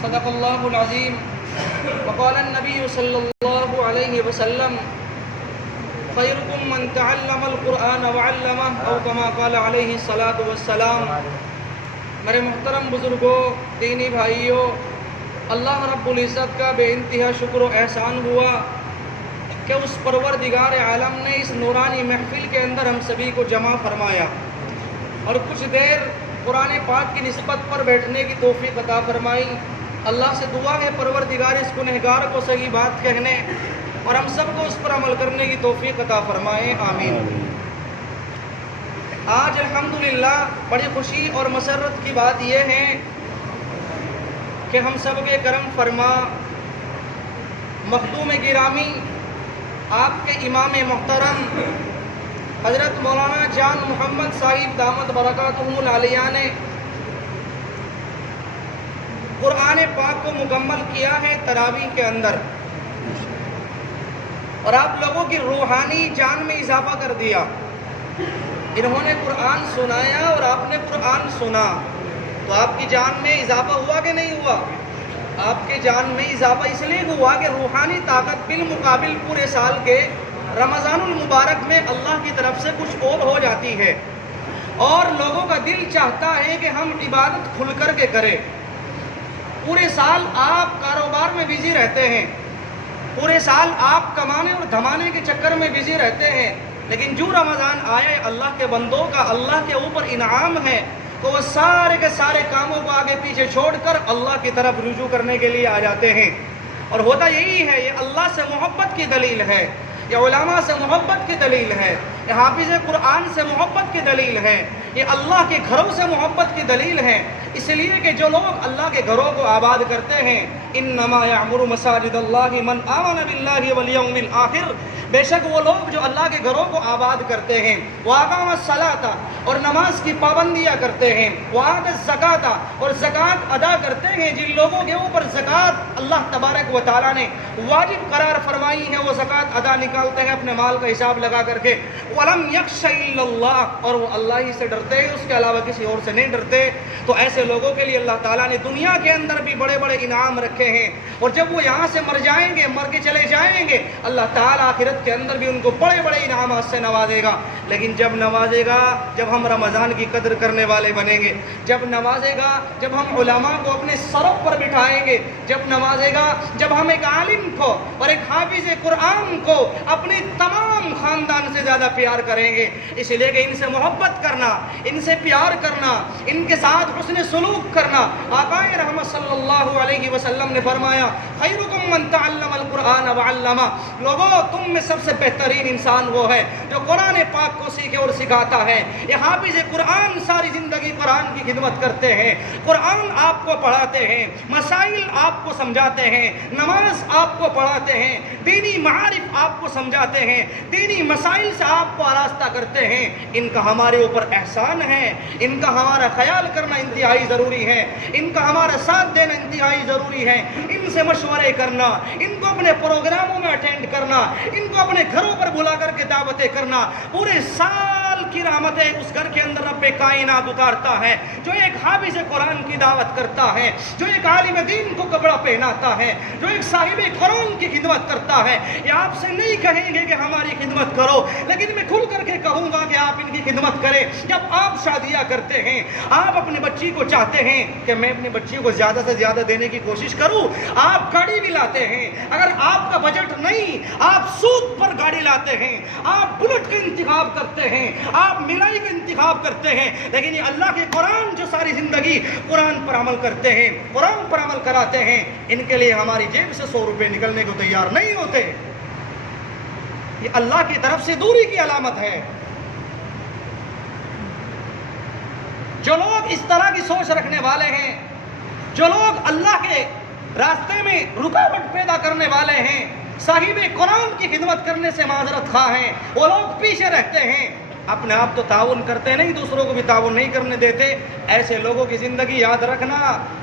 صدق اللہ العظیم وقال النبی صلی اللہ علیہ وسلم خیرکم من تعلم القرآن وعلمہ او کما قال علیہ الصلاۃ والسلام۔ میرے محترم بزرگوں، دینی بھائیوں، اللہ رب العزت کا بے انتہا شکر و احسان ہوا کہ اس پروردگار عالم نے اس نورانی محفل کے اندر ہم سبھی کو جمع فرمایا اور کچھ دیر قرآن پاک کی نسبت پر بیٹھنے کی توفیق عطا فرمائی۔ اللہ سے دعا ہے پروردگار اس گنہگار کو صحیح بات کہنے اور ہم سب کو اس پر عمل کرنے کی توفیق عطا فرمائے، آمین۔ آج الحمدللہ بڑی خوشی اور مسرت کی بات یہ ہے کہ ہم سب کے کرم فرما مخدوم گرامی آپ کے امام محترم حضرت مولانا جان محمد صاحب دامت برکاتہم العالیہ نے قرآن پاک کو مکمل کیا ہے تراویح کے اندر، اور آپ لوگوں کی روحانی جان میں اضافہ کر دیا۔ انہوں نے قرآن سنایا اور آپ نے قرآن سنا، تو آپ کی جان میں اضافہ ہوا کہ نہیں ہوا؟ آپ کے جان میں اضافہ اس لیے ہوا کہ روحانی طاقت بالمقابل پورے سال کے رمضان المبارک میں اللہ کی طرف سے کچھ اور ہو جاتی ہے، اور لوگوں کا دل چاہتا ہے کہ ہم عبادت کھل کر کے کریں۔ پورے سال آپ کاروبار میں بزی رہتے ہیں، پورے سال آپ کمانے اور دھمانے کے چکر میں بزی رہتے ہیں، لیکن جو رمضان آئے اللہ کے بندوں کا اللہ کے اوپر انعام ہے تو وہ سارے کے سارے کاموں کو آگے پیچھے چھوڑ کر اللہ کی طرف رجوع کرنے کے لیے آ جاتے ہیں۔ اور ہوتا یہی ہے، یہ اللہ سے محبت کی دلیل ہے، یہ علماء سے محبت کی دلیل ہے، یہ حافظ قرآن سے محبت کی دلیل ہے، یہ اللہ کے گھروں سے محبت کی دلیل ہے۔ اس لیے کہ جو لوگ اللہ کے گھروں کو آباد کرتے ہیں، انما یعمر مساجد اللہ من آمن باللہ والیوم الآخر، بے شک وہ لوگ جو اللہ کے گھروں کو آباد کرتے ہیں، واقام الصلاۃ اور نماز کی پابندیاں کرتے ہیں، وآت الزکاۃ اور زکوٰۃ ادا کرتے ہیں، جن لوگوں کے اوپر زکوٰۃ اللہ تبارک و تعالیٰ نے واجب قرار فرمائی ہے، وہ زکوٰۃ ادا نکالتے ہیں اپنے مال کا حساب لگا کر کے، وَلَمْ يَخْشَ إِلَّا اللَّهِ اور وہ اللہ ہی سے ڈرتے ہیں، اس کے علاوہ کسی اور سے نہیں ڈرتے، تو ایسے لوگوں کے لیے اللہ تعالیٰ نے دنیا کے اندر بھی بڑے بڑے انعام رکھے ہیں، اور جب وہ یہاں سے مر جائیں گے، مر کے چلے جائیں گے، اللہ تعالیٰ آخرت کے اندر بھی ان کو بڑے بڑے انعامات سے نوازے گا۔ لیکن جب نوازے گا جب ہم رمضان کی قدر کرنے والے بنیں گے، جب نوازے گا جب ہم علماء کو اپنے سروں پر بٹھائیں گے، جب نوازے گا جب ہم ایک عالم کو اور ایک حافظ قرآن کو اپنی تمام خاندان سے زیادہ پیار کریں گے۔ اس لیے کہ ان سے محبت کرنا، ان سے پیار کرنا، ان کے ساتھ حسن سلوک کرنا، آقا رحمت صلی اللہ علیہ وسلم نے فرمایا خیرکم من تعلم القرآن وعلمہ، لوگوں تم میں سب سے بہترین انسان وہ ہے جو قرآن پاک کو سیکھے اور سکھاتا ہے۔ یہ حافظ قرآن ساری زندگی قرآن کی خدمت کرتے ہیں، قرآن آپ کو پڑھاتے ہیں، مسائل آپ کو سمجھاتے ہیں، نماز آپ کو پڑھاتے ہیں، دینی معارف آپ کو سمجھاتے ہیں، دینی مسائل سے آپ کو آراستہ کرتے ہیں۔ ان کا ہمارے اوپر احسان ہے، ان کا ہمارا خیال کرنا انتہائی ضروری ہے، ان کا ہمارا ساتھ دینا انتہائی ضروری ہے، ان سے مشورے کرنا، ان کو اپنے پروگراموں میں اٹینڈ کرنا، ان کو اپنے گھروں پر بلا کر کے دعوتیں کرنا، پورے سال کی رحمتیں اس گھر کے اندر رب کائنات اتارتا ہے۔ جو ایک حافظ قرآن کی دعوت کرتا ہے، جو ایک عالم دین کو کپڑا پہناتا ہے، جو ایک صاحب قرآن کی خدمت کرتا ہے، یہ آپ سے نہیں کہیں گے کہ ہماری خدمت کرو، لیکن میں کھل کر کے کہوں گا کہ آپ ان کی خدمت کریں۔ جب آپ شادیاں کرتے ہیں، آپ اپنی بچی کو چاہتے ہیں کہ میں اپنی بچی کو زیادہ سے زیادہ دینے کی کوشش کروں، آپ گاڑی بھی لاتے ہیں، اگر آپ کا بجٹ نہیں، آپ سود پر گاڑی لاتے ہیں، آپ بلٹ کا انتخاب کرتے ہیں، آپ ملائی کا انتخاب کرتے ہیں، لیکن یہ اللہ کے قرآن جو ساری زندگی قرآن پر عمل کرتے ہیں، قرآن پر عمل کراتے ہیں، ان کے لیے ہماری جیب سے 100 روپے نکلنے کو تیار نہیں ہوتے۔ یہ اللہ کی طرف سے دوری کی علامت ہے۔ جو لوگ اس طرح کی سوچ رکھنے والے ہیں، جو لوگ اللہ کے راستے میں رکاوٹ پیدا کرنے والے ہیں، صاحب قرآن کی خدمت کرنے سے معذرت خواہ ہیں، وہ لوگ پیچھے رہتے ہیں، اپنے آپ تو تعاون کرتے نہیں، دوسروں کو بھی تعاون نہیں کرنے دیتے۔ ایسے لوگوں کی زندگی یاد رکھنا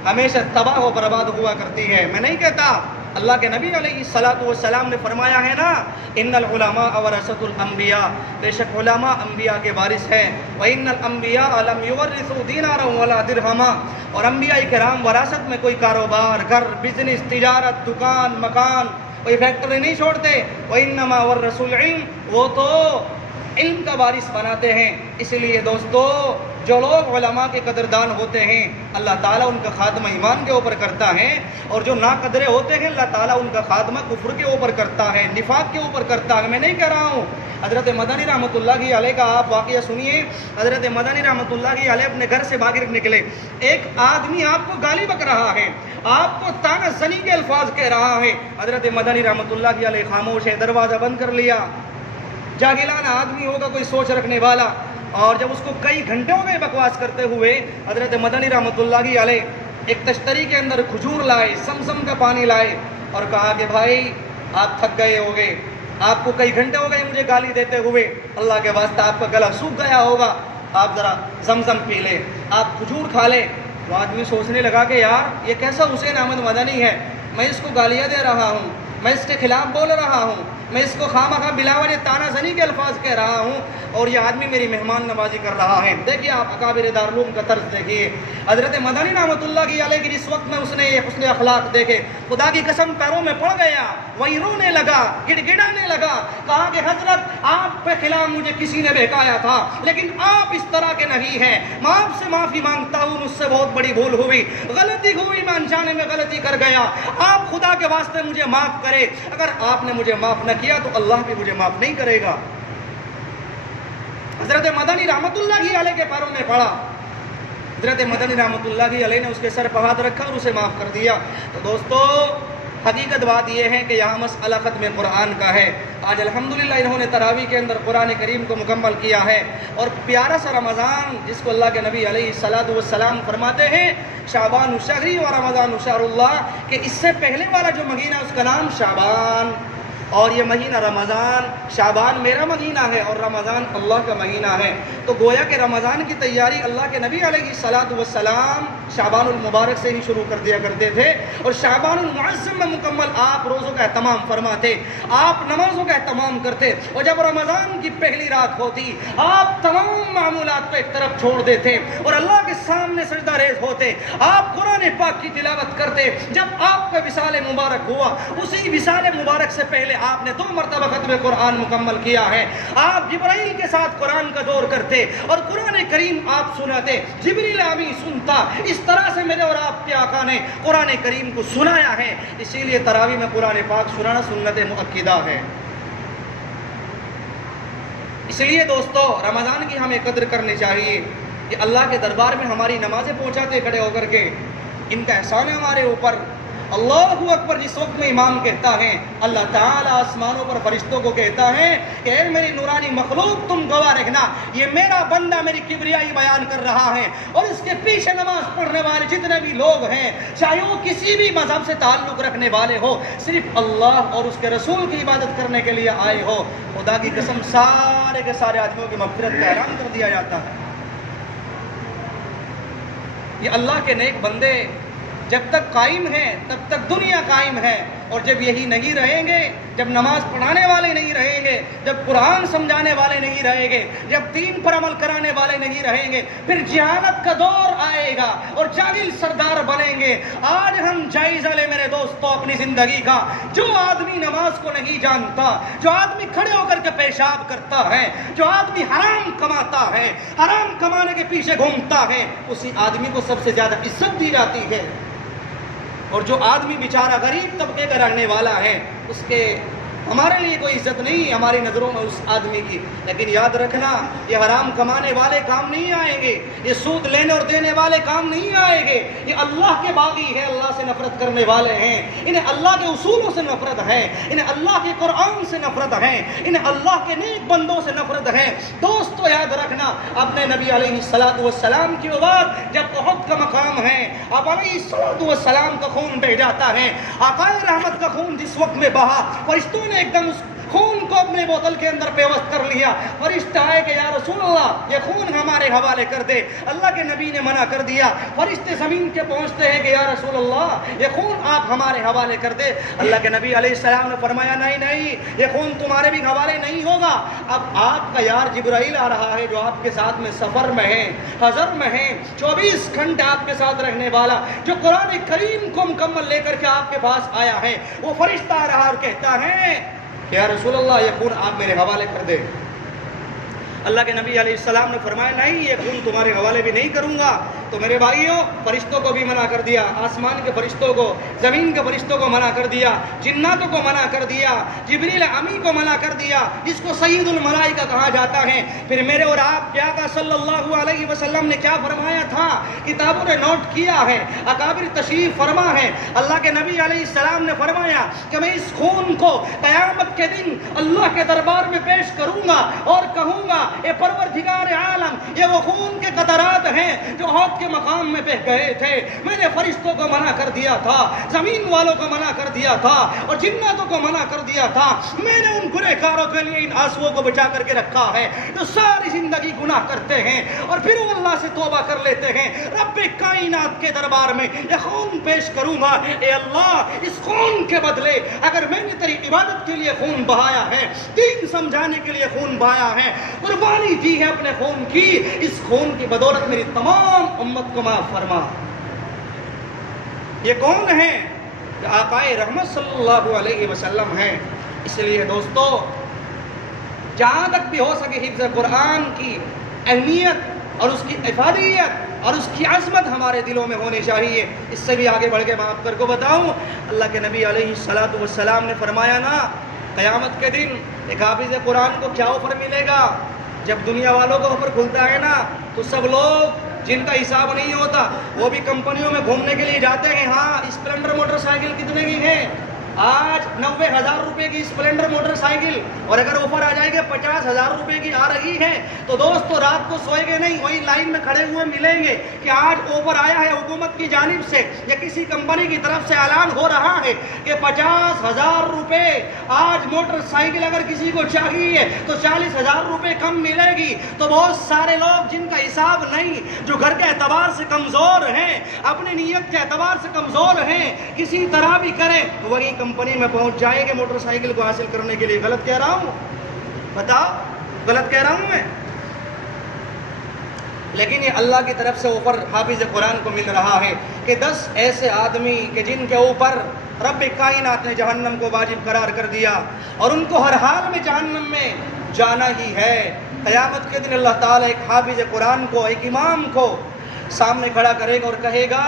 ہمیشہ تباہ و برباد ہوا کرتی ہے۔ میں نہیں کہتا اللہ کے نبی علیہ السلام نے فرمایا ہے نا، ان العلماء ورثۃ الانبیاء، بے شک علماء انبیاء کے وارث ہیں، وان الانبیاء لم یورثوا دینارا ولا درہما، اور انبیاء کرام وراثت میں کوئی کاروبار، گھر، بزنس، تجارت، دکان، مکان، کوئی فیکٹری نہیں چھوڑتے، وانما ورثوا العلم، وہ تو علم کا وارث بناتے ہیں۔ اس لیے دوستو، جو لوگ علماء کے قدردان ہوتے ہیں اللہ تعالیٰ ان کا خاتمہ ایمان کے اوپر کرتا ہے، اور جو ناقدرے ہوتے ہیں اللہ تعالیٰ ان کا خاتمہ کفر کے اوپر کرتا ہے، نفاق کے اوپر کرتا ہے۔ میں نہیں کہہ رہا ہوں، حضرت مدنی رحمۃ اللہ علیہ کا آپ واقعہ سنیے۔ حضرت مدنی رحمۃ اللہ علیہ اپنے گھر سے باہر نکلے، ایک آدمی آپ کو گالی بک رہا ہے، آپ کو طعنہ زنی کے الفاظ کہہ رہا ہے۔ حضرت مدنی رحمۃ اللہ علیہ خاموش ہے، دروازہ بند کر لیا۔ جاہلانہ آدمی ہوگا، کوئی سوچ رکھنے والا، اور جب اس کو کئی گھنٹے ہو گئے بکواس کرتے ہوئے، حضرت مدنی رحمۃ اللہ علیہ ایک تشتری کے اندر کھجور لائے، زمزم کا پانی لائے، اور کہا کہ بھائی آپ تھک گئے ہوگے، آپ کو کئی گھنٹے ہو گئے مجھے گالی دیتے ہوئے، اللہ کے واسطہ آپ کا گلا سوکھ گیا ہوگا، آپ ذرا زمزم پی لیں، آپ کھجور کھا لیں۔ وہ آدمی سوچنے لگا کہ یار یہ کیسا حسین احمد مدنی ہے، میں اس کو گالیاں دے رہا ہوں، میں اس کے خلاف بول رہا ہوں، میں اس کو خواہ بلا وجہ طعنہ زنی کے الفاظ کہہ رہا ہوں، اور یہ آدمی میری مہمان نوازی کر رہا ہے۔ دیکھیے آپ اکابر دارالعلوم کا طرز دیکھیے، حضرت مدنی رحمۃ اللہ علیہ کی جس وقت میں اس نے حسن اخلاق دیکھے، خدا کی قسم پیروں میں پڑ گیا، وہی رونے لگا، گڑ گڑانے لگا، کہا کہ حضرت آپ کے خلاف مجھے کسی نے بہکایا تھا، لیکن آپ اس طرح کے نہیں ہیں، میں آپ سے معافی مانگتا ہوں، مجھ سے بہت بڑی بھول ہوئی، غلطی ہوئی، میں انجانے میں غلطی کر گیا، آپ خدا کے واسطے مجھے معاف کرے، اگر آپ نے مجھے معاف نہ کیا تو اللہ بھی مجھے معاف نہیں کرے گا۔ حضرت مدنی رحمۃ اللہ علیہ کے پیروں میں پڑا، حضرت مدنی رحمۃ اللہ علیہ نے اس کے سر پر ہاتھ رکھا اور اسے معاف کر دیا۔ تو دوستو، حقیقت بات یہ ہے کہ یہاں مسئلہ ختم قرآن کا ہے۔ آج الحمدللہ انہوں نے تراویح کے اندر قرآن کریم کو مکمل کیا ہے، اور پیارا سا رمضان جس کو اللہ کے نبی علیہ السلام فرماتے ہیں شعبان الشہری و رمضان شہر اللہ، کہ اس سے پہلے والا جو مہینہ اس کا نام شعبان، اور یہ مہینہ رمضان، شعبان میرا مہینہ ہے اور رمضان اللہ کا مہینہ ہے۔ تو گویا کہ رمضان کی تیاری اللہ کے نبی علیہ السلام شعبان المبارک سے ہی شروع کر دیا کرتے تھے، اور شعبان المعظم میں مکمل آپ روزوں کا اہتمام فرماتے، آپ نمازوں کا اہتمام کرتے، اور جب رمضان کی پہلی رات ہوتی آپ تمام معمولات کو ایک طرف چھوڑ دیتے اور اللہ کے سامنے سجدہ ریز ہوتے، آپ قرآن پاک کی تلاوت کرتے۔ جب آپ کا وصال مبارک ہوا، اسی وصال مبارک سے پہلے آپ نے 2 مرتبہ ختم قرآن مکمل کیا ہے۔ آپ جبرائیل کے ساتھ قرآن کا دور کرتے اور قرآن کریم آپ سناتے، جبریل امین سنتا۔ اس طرح سے میرے اور آپ کے آقا نے قرآن کریم کو سنایا ہے، اسی لیے تراویح میں قرآن پاک سنانا سنت مؤکدہ ہے۔ اس لیے دوستو، رمضان کی ہمیں قدر کرنی چاہیے کہ اللہ کے دربار میں ہماری نمازیں پہنچاتے کھڑے ہو کر کے، ان کا احسان ہے ہمارے اوپر۔ اللہ اکبر جس وقت میں امام کہتا ہے، اللہ تعالیٰ آسمانوں پر فرشتوں کو کہتا ہے کہ اے میری نورانی مخلوق تم گواہ رہنا، یہ میرا بندہ میری کبریائی بیان کر رہا ہے، اور اس کے پیچھے نماز پڑھنے والے جتنے بھی لوگ ہیں، چاہے وہ کسی بھی مذہب سے تعلق رکھنے والے ہو، صرف اللہ اور اس کے رسول کی عبادت کرنے کے لیے آئے ہو، خدا کی قسم سارے کے سارے آدمیوں کی مغفرت کا اعلان کر دیا جاتا ہے۔ یہ اللہ کے نیک بندے جب تک قائم ہیں تب تک دنیا قائم ہے، اور جب یہی نہیں رہیں گے، جب نماز پڑھانے والے نہیں رہیں گے، جب قرآن سمجھانے والے نہیں رہیں گے، جب دین پر عمل کرانے والے نہیں رہیں گے، پھر جہالت کا دور آئے گا اور جاہل سردار بنیں گے۔ آج ہم جائزہ لیں میرے دوستوں اپنی زندگی کا، جو آدمی نماز کو نہیں جانتا، جو آدمی کھڑے ہو کر کے پیشاب کرتا ہے، جو آدمی حرام کماتا ہے، حرام کمانے کے پیچھے گھومتا ہے، اسی آدمی کو سب سے زیادہ عزت دی جاتی ہے، اور جو آدمی بیچارہ غریب طبقے کا رہنے والا ہے، اس کے ہمارے لیے کوئی عزت نہیں ہماری نظروں میں اس آدمی کی۔ لیکن یاد رکھنا، یہ حرام کمانے والے کام نہیں آئیں گے، یہ سود لینے اور دینے والے کام نہیں آئیں گے، یہ اللہ کے باغی ہیں، اللہ سے نفرت کرنے والے ہیں، انہیں اللہ کے اصولوں سے نفرت ہے، انہیں اللہ کے قرآن سے نفرت ہے، انہیں اللہ کے نیک بندوں سے نفرت ہے۔ دوستو یاد رکھنا، اپنے نبی علیہ السلام کی وفات جب احد کا مقام ہے، اب علیہ السلام کا خون بہ جاتا ہے، آقائے رحمت کا خون جس وقت میں بہا، فرشتوں نے ایک دم اس خون کو اپنے بوتل کے اندر پیوست کر لیا. فرشتہ آئے کہ یا رسول اللہ یہ خون ہمارے حوالے کر دے. اللہ کے نبی نے منع کر دیا. فرشتے زمین کے پہنچتے ہیں کہ یا رسول اللہ یہ خون آپ ہمارے حوالے کر دے. اللہ کے نبی علیہ السلام نے فرمایا نہیں نہیں یہ خون تمہارے بھی حوالے نہیں ہوگا. اب آپ کا یار جبرائیل آ رہا ہے جو آپ کے ساتھ میں سفر میں ہے, حضر میں ہے, 24 گھنٹے آپ کے ساتھ رہنے والا, جو قرآن کریم کو مکمل لے کر کے آپ کے پاس آیا ہے. وہ فرشتہ آ رہا اور کہتا ہے کہ یا رسول اللہ یہ خون آپ میرے حوالے کر دے. اللہ کے نبی علیہ السلام نے فرمایا نہیں یہ خون تمہارے حوالے بھی نہیں کروں گا. تو میرے بھائیوں فرشتوں کو بھی منع کر دیا, آسمان کے فرشتوں کو, زمین کے فرشتوں کو منع کر دیا, جناتوں کو منع کر دیا, جبریل امی کو منع کر دیا, جس کو سید الملائکہ کہا جاتا ہے. پھر میرے اور آپ کے آقا صلی اللہ علیہ وسلم نے کیا فرمایا تھا, کتابوں نے نوٹ کیا ہے, اکابر تشریف فرما ہے. اللہ کے نبی علیہ السلام نے فرمایا کہ میں اس خون کو قیامت کے دن اللہ کے دربار میں پیش کروں گا اور کہوں گا اے پروردگار عالم یہ وہ خون کے قطرات ہیں جو عہد کے مقام میں بہہ گئے تھے. میں نے فرشتوں کو منع کر دیا تھا, زمین والوں کو منع کر دیا تھا اور جناتوں کو منع کر دیا تھا. میں نے ان گنہگاروں کے لیے ان آنسوؤں کو بچا کر کے رکھا ہے جو ساری زندگی گناہ کرتے ہیں اور پھر وہ اللہ سے توبہ کر لیتے ہیں. رب کائنات کے دربار میں یہ خون پیش کروں گا. اے اللہ اس خون کے بدلے اگر میں نے تیری عبادت کے لیے خون بہایا ہے, دین سمجھانے کے لیے خون بہایا ہے, قربانی دی ہے اپنے خون کی, اس خون کی بدولت میری تمام امت کو معاف فرما. یہ کون ہے؟ آقائے رحمت صلی اللہ علیہ وسلم ہیں. اس لیے دوستو جہاں تک بھی ہو سکے حفظ قرآن کی اہمیت اور اس کی افادیت اور اس کی عظمت ہمارے دلوں میں ہونی چاہیے. اس سے بھی آگے بڑھ کے میں آپ کو بتاؤں, اللہ کے نبی علیہ الصلوۃ والسلام نے فرمایا نا قیامت کے دن ایک حافظ قرآن کو کیا آفر ملے گا. جب دنیا والوں کو آفر کھلتا ہے نا تو سب لوگ جن کا حساب نہیں ہوتا وہ بھی کمپنیوں میں گھومنے کے لیے جاتے ہیں. ہاں اسپلینڈر موٹر سائیکل کتنے کی ہے آج؟ 90,000 روپے کی اسپلینڈر موٹر سائیکل, اور اگر آفر آ جائے گا 50,000 روپے کی آ رہی ہے تو دوستو رات کو سوئے گے نہیں, وہی لائن میں کھڑے ہوئے ملیں گے کہ آج آفر آیا ہے حکومت کی جانب سے یا کسی کمپنی کی طرف سے اعلان ہو رہا ہے کہ 50,000 روپے آج موٹر سائیکل اگر کسی کو چاہیے تو 40,000 روپے کم ملے گی. تو بہت سارے لوگ جن کا حساب نہیں, جو گھر کے اعتبار سے کمزور ہیں, اپنی نیت کے اعتبار سے کمزور ہیں, کسی طرح بھی کریں وہی کمپنی میں پہنچ جائے گے موٹر سائیکل کو حاصل کرنے کے لیے. غلط کہہ رہا ہوں؟ بتاؤ غلط کہہ رہا ہوں میں؟ لیکن یہ اللہ کی طرف سے اوپر حافظ قرآن کو مل رہا ہے کہ 10 ایسے آدمی کہ جن کے اوپر رب کائنات نے جہنم کو واجب قرار کر دیا اور ان کو ہر حال میں جہنم میں جانا ہی ہے. قیامت کے دن اللہ تعالیٰ ایک حافظ قرآن کو, ایک امام کو سامنے کھڑا کرے گا اور کہے گا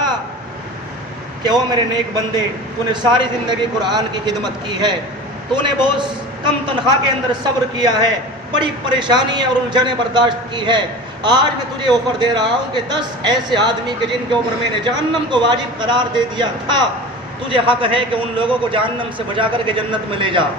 کہ او میرے نیک بندے, تو نے ساری زندگی قرآن کی خدمت کی ہے, تو نے بہت کم تنخواہ کے اندر صبر کیا ہے, بڑی پریشانیاں اور الجھنیں برداشت کی ہے. آج میں تجھے آفر دے رہا ہوں کہ 10 ایسے آدمی کہ جن کے اوپر میں نے جہنم کو واجب قرار دے دیا تھا, تجھے حق ہے کہ ان لوگوں کو جہنم سے بچا کر کے جنت میں لے جا.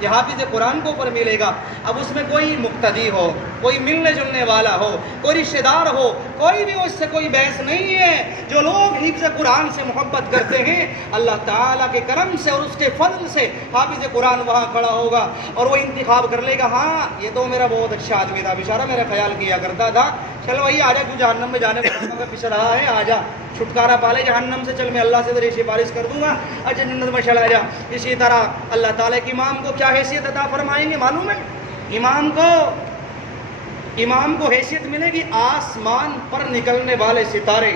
یہ حافظ قرآن کو اوپر ملے گا. اب اس میں کوئی مقتدی ہو, کوئی ملنے جلنے والا ہو, کوئی رشتہ دار ہو, کوئی بھی اس سے کوئی بحث نہیں ہے. جو لوگ حفظ قرآن سے محبت کرتے ہیں اللہ تعالیٰ کے کرم سے اور اس کے فضل سے حافظ قرآن وہاں کھڑا ہوگا اور وہ انتخاب کر لے گا, ہاں یہ تو میرا بہت اچھا آدمی تھا, بیچارہ میرا خیال کیا کرتا تھا, چلو وہی آ جا, تو جہنم میں جانے کا پیچھے رہا ہے, آ جا چھٹکارا پالے جہنم سے, چل میں اللہ سے تیری سفارش کر دوں گا, اچھا جنت میں چلا جا. اسی طرح اللہ تعالیٰ کے امام کو کیا حیثیت عطا فرمائیں گے معلوم ہے؟ امام کو حیثیت ملے گی آسمان پر نکلنے والے ستارے,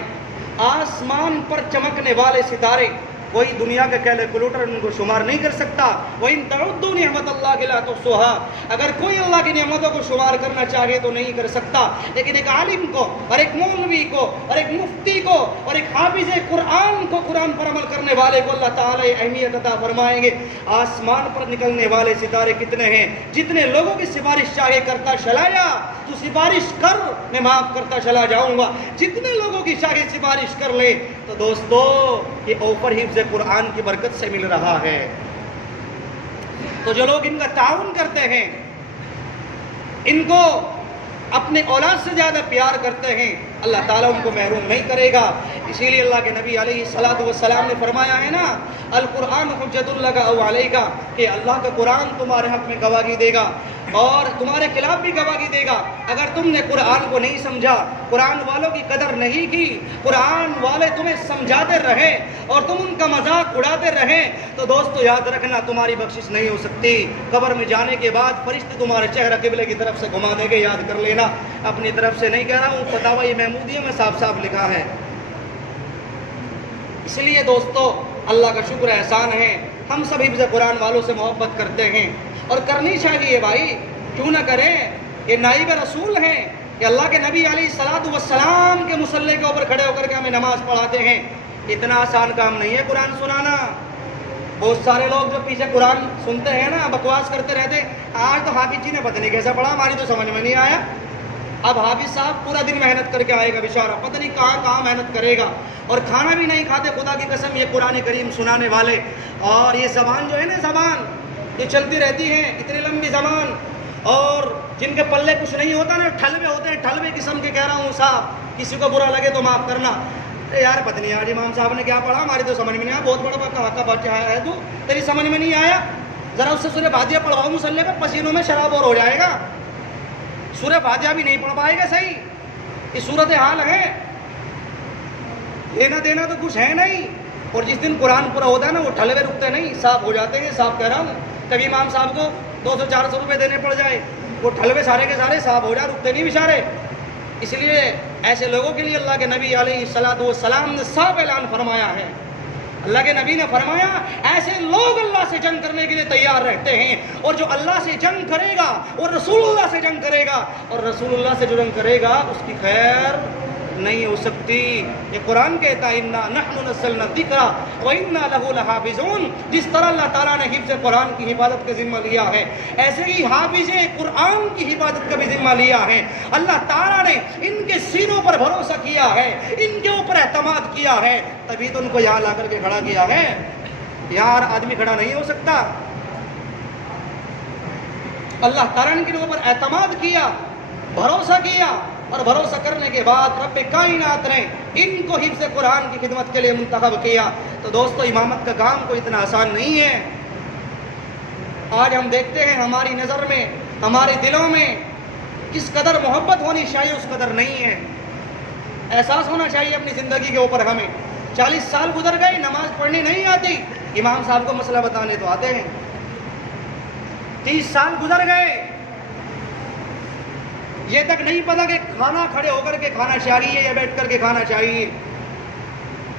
آسمان پر چمکنے والے ستارے. کوئی دنیا کا کیلکولیٹر ان کو شمار نہیں کر سکتا. وَإِن تَعُدُّوا نِعْمَتَ اللَّهِ لَا تُحْصُوهَا, اگر کوئی اللہ کی نعمتوں کو شمار کرنا چاہے تو نہیں کر سکتا. لیکن ایک عالم کو اور ایک مولوی کو اور ایک مفتی کو اور ایک حافظ قرآن کو, قرآن پر عمل کرنے والے کو اللہ تعالیٰ اہمیت عطا فرمائیں گے. آسمان پر نکلنے والے ستارے کتنے ہیں؟ جتنے لوگوں کی سفارش چاہے کرتا چلا جا, تو سفارش کر میں معاف کرتا چلا جاؤں گا. جتنے لوگوں کی چاہے سفارش کر لے. تو دوستو یہ اوپر حفظ قرآن کی برکت سے مل رہا ہے. تو جو لوگ ان کا تعاون کرتے ہیں, ان کو اپنے اولاد سے زیادہ پیار کرتے ہیں, اللہ تعالیٰ ان کو محروم نہیں کرے گا۔ اسی لیے اللہ کے نبی علیہ السلام نے فرمایا ہے نا، القرآن حجت لک او علیک، کہ اللہ کا قرآن تمہارے حق میں گواہی دے گا اور تمہارے خلاف بھی گواہی دے گا۔ اگر تم نے قرآن کو نہیں سمجھا، قرآن والوں کی قدر نہیں کی، قرآن والے تمہیں سمجھاتے رہے اور تم ان کا مذاق اڑاتے رہے، تو دوستو یاد رکھنا تمہاری بخشش نہیں ہو سکتی۔ قبر میں جانے کے بعد فرشتے تمہارے چہرہ قبلے کی طرف سے گھما دیں گے، یاد کر لینا۔ اپنی طرف سے نہیں کہہ رہا ہوں، فتاوی محمودیہ میں صاف صاف لکھا ہے۔ اس لیے دوستو اللہ کا شکر احسان ہے، ہم سب حفظ قرآن والوں سے محبت کرتے ہیں اور کرنی چاہیے بھائی، کیوں نہ کریں؟ یہ نائب رسول ہیں کہ اللہ کے نبی علیہ السلام کے مصلی کے اوپر کھڑے ہو کر کے ہمیں نماز پڑھاتے ہیں۔ اتنا آسان کام نہیں ہے قرآن سنانا۔ بہت سارے لوگ جو پیچھے قرآن سنتے ہیں نا، بکواس کرتے رہتے، آج تو حافظ جی نے پتہ نہیں کیسا پڑھا، ہماری تو سمجھ میں نہیں آیا۔ اب حافظ صاحب پورا دن محنت کر کے آئے گا بیچارہ، پتہ نہیں کہاں کہاں محنت کرے گا، اور کھانا بھی نہیں کھاتے خدا کی قسم یہ قرآن کریم سنانے والے۔ اور یہ زبان جو ہے نا، زبان یہ چلتی رہتی ہے، اتنی لمبی زبان، اور جن کے پلے کچھ نہیں ہوتا نا، ٹھلوے ہوتے ہیں، ٹھلوے قسم کے کہہ رہا ہوں صاحب، کسی کو برا لگے تو معاف کرنا۔ ارے یار پتہ نہیں آج امام صاحب نے کیا پڑھا، ہماری تو سمجھ میں نہیں آیا، بہت بڑا کہاں کا بادشاہ ہے تو تیری سمجھ میں نہیں آیا، ذرا اس سے سورہ فاتحہ پڑھواؤ مصلی پہ، پسینوں میں شراب اور ہو جائے گا، سورہ فاتحہ بھی نہیں پڑھ پائے گا صحیح۔ یہ صورت حال ہے، لینا دینا تو کچھ ہے نہیں، اور جس دن قرآن پورا ہوتا ہے نا، وہ ٹھلوے رکتے نہیں، صاف ہو جاتے ہیں، صاف کہہ رہا ہوں۔ کبھی امام صاحب کو 200-400 روپے دینے پڑ جائے، وہ ٹھلوے سارے کے سارے صاف ہو جائے، رکتے نہیں بیچارے۔ اس لیے ایسے لوگوں کے لیے اللہ کے نبی علیہ السلام نے صاف اعلان فرمایا ہے، اللہ کے نبی نے فرمایا ایسے لوگ اللہ سے جنگ کرنے کے لیے تیار رہتے ہیں، اور جو اللہ سے جنگ کرے گا اور رسول اللہ سے جنگ کرے گا، اور رسول اللہ سے جو جنگ کرے گا اس کی خیر نہیں ہو سکتی۔ یہ قرآن کہتا ہے اِنَّا نَحْنُ نَزَّلْنَا الذِّكْرَ وَإِنَّا لَهُ لَحَافِظُونَ۔ جس طرح اللہ تعالیٰ نے حفظ قرآن کی حفاظت کا ذمہ لیا ہے، ایسے ہی حافظ قرآن کی حفاظت کا بھی ذمہ لیا ہے۔ اللہ تعالیٰ نے ان کے سینوں پر بھروسہ کیا ہے، ان کے اوپر اعتماد کیا ہے، تبھی تو ان کو یہاں لا کر کے کھڑا کیا ہے۔ یار آدمی کھڑا نہیں ہو سکتا۔ اللہ تعالیٰ نے ان کے اوپر اعتماد کیا، بھروسہ کیا، اور بھروسہ کرنے کے بعد رب کائنات نے ان کو حفظ قرآن کی خدمت کے لیے منتخب کیا۔ تو دوستو امامت کا کام کوئی اتنا آسان نہیں ہے۔ آج ہم دیکھتے ہیں ہماری نظر میں، ہمارے دلوں میں کس قدر محبت ہونی چاہیے اس قدر نہیں ہے۔ احساس ہونا چاہیے اپنی زندگی کے اوپر ہمیں۔ 40 سال گزر گئے، نماز پڑھنی نہیں آتی، امام صاحب کو مسئلہ بتانے تو آتے ہیں۔ 30 سال گزر گئے، یہ تک نہیں پتا کہ کھانا کھڑے ہو کر کے کھانا چاہیے یا بیٹھ کر کے کھانا چاہیے،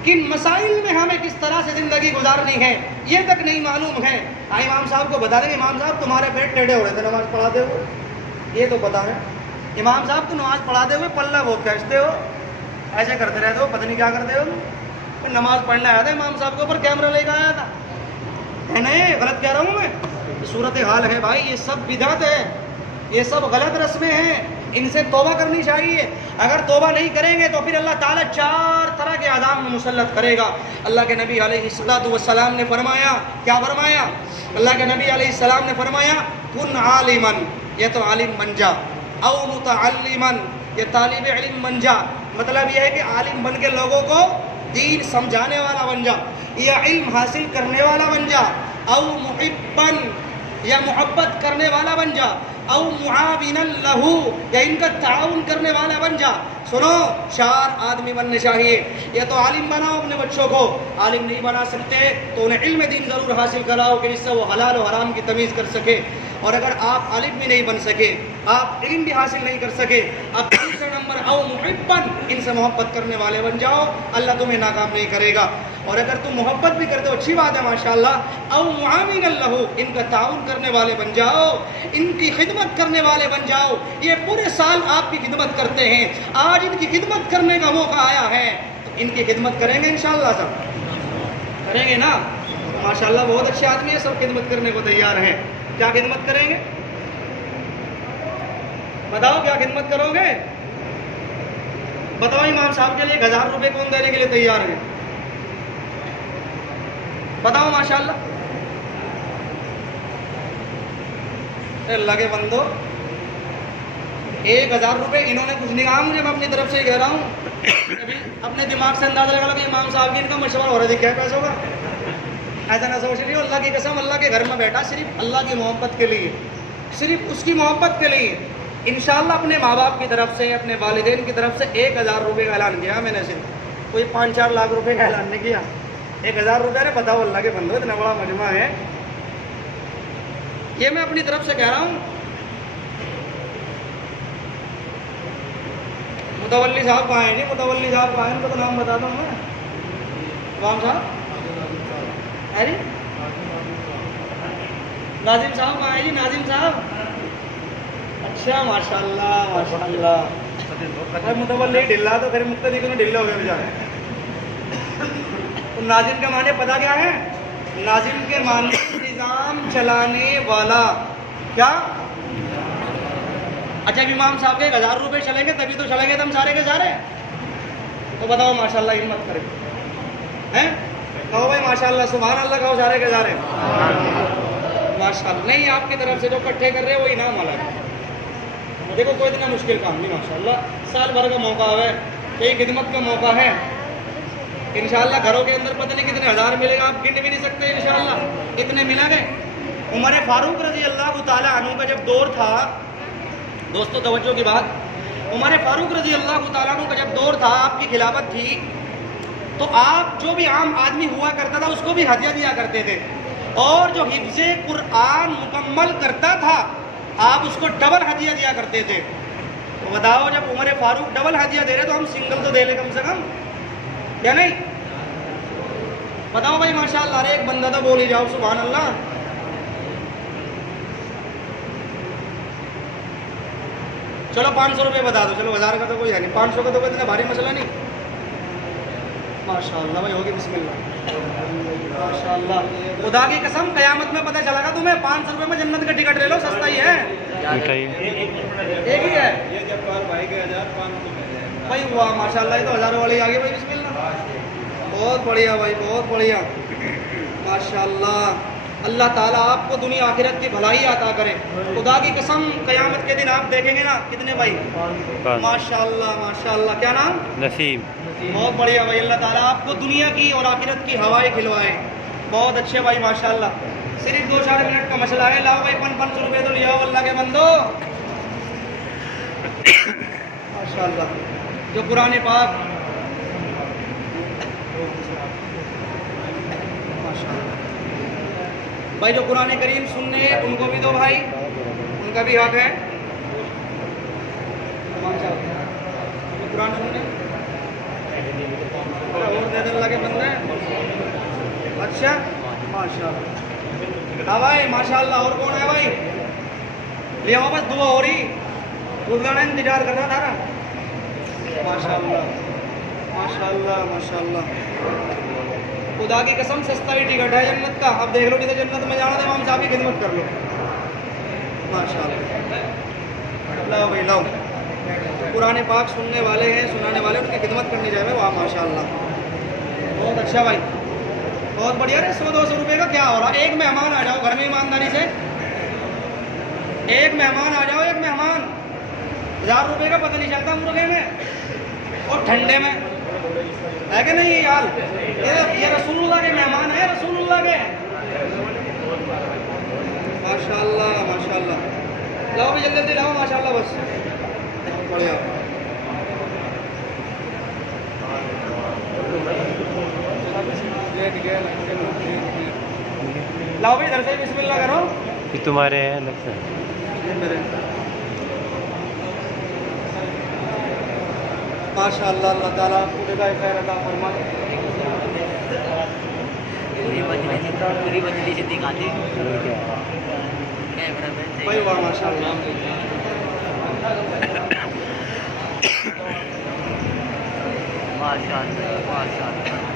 کن مسائل میں ہمیں کس طرح سے زندگی گزارنی ہے یہ تک نہیں معلوم ہے۔ امام صاحب کو بتا دیں گے امام صاحب تمہارے پیٹ ٹیڑھے ہو رہے تھے نماز پڑھاتے ہوئے، یہ تو پتا ہے۔ امام صاحب تو نماز پڑھاتے ہوئے پلہ بہت کھینچتے ہو، ایسے کرتے رہتے ہو، پتہ نہیں کیا کرتے ہو۔ پھر نماز پڑھنے آیا تھا امام صاحب کے اوپر کیمرہ لے کے آیا تھا، ہے نا؟ یہ غلط کہہ رہا ہوں میں؟ صورت حال ہے بھائی، یہ سب بدعت ہے، یہ سب غلط رسمیں ہیں، ان سے توبہ کرنی چاہیے۔ اگر توبہ نہیں کریں گے تو پھر اللہ تعالیٰ 4 طرح کے عذاب میں مسلط کرے گا۔ اللہ کے نبی علیہ السلام نے فرمایا، کیا فرمایا؟ اللہ کے نبی علیہ السلام نے فرمایا کن عالمن، یہ تو عالم بن جا، او متعلمن، یہ طالب علم بن جا۔ مطلب یہ ہے کہ عالم بن کے لوگوں کو دین سمجھانے والا بن جا، یا علم حاصل کرنے والا بن جا، او محبن، یا محبت کرنے والا بن جا، او معاونا لہو، یا ان کا تعاون کرنے والا بن جا۔ سنو 4 آدمی بننے چاہیے۔ یا تو عالم بناؤ اپنے بچوں کو، عالم نہیں بنا سکتے تو انہیں علم دین ضرور حاصل کراؤ کہ جس سے وہ حلال و حرام کی تمیز کر سکے۔ اور اگر آپ عالم بھی نہیں بن سکے، آپ علم بھی حاصل نہیں کر سکے، اب 3 نمبر او محبن، ان سے محبت کرنے والے بن جاؤ، اللہ تمہیں ناکام نہیں کرے گا۔ اور اگر تم محبت بھی کرتے ہو اچھی بات ہے ماشاءاللہ، او معاون لہو، ان کا تعاون کرنے والے بن جاؤ، ان کی خدمت کرنے والے بن جاؤ۔ یہ پورے سال آپ کی خدمت کرتے ہیں، آج ان کی خدمت کرنے کا موقع آیا ہے تو ان کی خدمت کریں گے انشاءاللہ، سب کریں گے نا؟ ماشاءاللہ بہت اچھے آدمی ہیں، سب خدمت کرنے کو تیار ہیں۔ کیا خدمت کریں گے؟ بتاؤ کیا خدمت کرو گے؟ بتاؤ امام صاحب کے لیے 1000 روپے کون دینے کے لیے تیار ہے؟ بتاؤ ماشاءاللہ۔ اے اللہ کے بندو، 1000 روپے انہوں نے کچھ نہیں کہا مجھے، میں اپنی طرف سے ہی کہہ رہا ہوں. ابھی اپنے دماغ سے اندازہ لگا کہ امام صاحب کی ان کا مشورہ ہو رہا ہے کیا پیسوں کا. ایسا نہ سوچ رہی ہو، اللہ کی قسم اللہ کے گھر میں بیٹھا صرف اللہ کی محبت کے لیے، صرف اس کی محبت کے لیے. انشاءاللہ اپنے ماں باپ کی طرف سے، اپنے والدین کی طرف سے 1000 روپے کا اعلان کیا میں نے. صرف کوئی 5-4 لاکھ روپے کا اعلان نہیں کیا. 1000 روپے نے بتاؤ اللہ کے بندو اتنا بڑا مجمع ہے. یہ میں اپنی طرف سے کہہ رہا ہوں. متولی صاحب کہاں ہیں جی؟ متولی صاحب کہاں ہیں؟ ان کا تو نام بتا دوں میں. امام صاحب ہے جی؟ ناظم صاحب کہاں ہیں جی؟ ناظم صاحب. اچھا ماشاء اللہ ماشاء اللہ. متولی ڈھلا تو پھر مقتدی کو ڈھلا ہو گیا بیچارے. تو ناظم کے معنی پتہ کیا ہے؟ ناظم کے معنی نظام چلانے والا. کیا؟ اچھا امام صاحب کے 1000 روپے چلیں گے تبھی تو چلیں گے تو ہم سارے کے سارے. تو بتاؤ ماشاء اللہ ہمت کرے ہیں. کہو بھائی ماشاء اللہ سبحان اللہ کہو سارے کے سارے ماشاء اللہ. نہیں آپ کی طرف سے جو اکٹھے کر رہے ہیں وہ انعام والا ہے. دیکھو کوئی اتنا مشکل کام نہیں ماشاء اللہ. سال بھر کا موقع ہے، یہی خدمت کا موقع ہے. انشاءاللہ گھروں کے اندر پتہ نہیں کتنے ہزار ملے گا، آپ گن بھی نہیں سکتے. انشاءاللہ اتنے ملا گئے. عمر فاروق رضی اللہ تعالیٰ عنہ کا جب دور تھا، دوستو توجہ کی بات، عمر فاروق رضی اللہ تعالیٰ عنہ کا جب دور تھا، آپ کی خلافت تھی، تو آپ جو بھی عام آدمی ہوا کرتا تھا اس کو بھی ہدیہ دیا کرتے تھے، اور جو حفظ قرآن مکمل کرتا تھا آپ اس کو ڈبل ہدیہ دیا کرتے تھے. تو بتاؤ جب عمر فاروق ڈبل ہدیہ دے رہے تو ہم سنگل تو دے لیں کم سے کم، یا نہیں؟ بتاؤ بھائی ماشاء اللہ. ارے ایک بندہ تو بول ہی جاؤ سبحان اللہ. چلو 500 روپے بتا دو. چلو 1000 کا تو کوئی ہے نہیں، 500 کا تو کوئی اتنا بھاری مسئلہ نہیں. ماشاء اللہ بھائی ہوگی. بسم اللہ ماشاء اللہ. خدا کی قسم قیامت میں پتہ چلا گا تمہیں. 500 روپے میں جنت کا ٹکٹ لے لو، سستا ہی ہے. ایک ہی ہے بھائی. واہ ماشاء اللہ. یہ تو 1000 والی آ گئی بھائی. بسم اللہ. بہت بڑھیا بھائی بہت بڑھیا ماشاء اللہ. اللہ تعالیٰ آپ کو دنیا آخرت کی بھلائی عطا کرے. خدا کی قسم قیامت کے دن آپ دیکھیں گے نا کتنے بھائی ماشاء اللہ ماشاء اللہ. کیا نام؟ نسیم. بہت بڑھیا بھائی. اللہ تعالیٰ آپ کو دنیا کی اور آخرت کی ہوائیں کھلوائے. بہت اچھے بھائی ماشاء اللہ. صرف 2-4 منٹ کا مسئلہ ہے. لاؤ بھائی 500 روپے تو لیا اللہ کے بندو ماشاء اللہ. جو قرآن پاک بھائی جو قرآن کریم سننے ان کو بھی دو بھائی، ان کا بھی حق ہے. قرآن سننے اور دے اللہ کے بندے. اچھا ماشاء اللہ. ہاں بھائی ماشاء اللہ. اور کون ہے بھائی؟ لیا ہو بس دعا ہو رہی. گردانا انتظار کر رہا تھا. ماشاء اللہ ماشاء اللہ ماشاء اللہ. خدا کی قسم سستا ہی ٹکٹ ہے جنت کا. اب دیکھ لو کسی جنت میں جانا تو امام صاحب کی خدمت کر لو. ماشاء اللہ. لاؤ بھائی لاؤ. قرآن پاک سننے والے ہیں سنانے والے ان کی خدمت کرنی چاہیے. واہ ماشاء اللہ. بہت اچھا بھائی بہت بڑھیا. 100-200 روپے کا کیا ہو رہا؟ ایک مہمان آ جاؤ گھر میں ایمانداری سے. ایک مہمان آ جاؤ. ایک مہمان 1000 روپے کا پتہ نہیں چلتا مرغے میں اور ٹھنڈے میں ہے کہ نہیں یار. یہ رسول اللہ کے مہمان ہیں رسول اللہ کے. ماشاء اللہ ماشاء اللہ. لاؤ بھی جلدی لاؤ ماشاء اللہ. بس بڑھیا. لاؤ بھی ادھر سے بسم اللہ کرو. یہ تمہارے ہیں الگ سے. ماشاء اللہ. اللہ تعالیٰ آپ کو جزائے خیر عطا فرمائے. پوری مجلس سے دکھاتے بھائی واہ ماشاء اللہ. ماشاء اللہ ماشاء اللہ.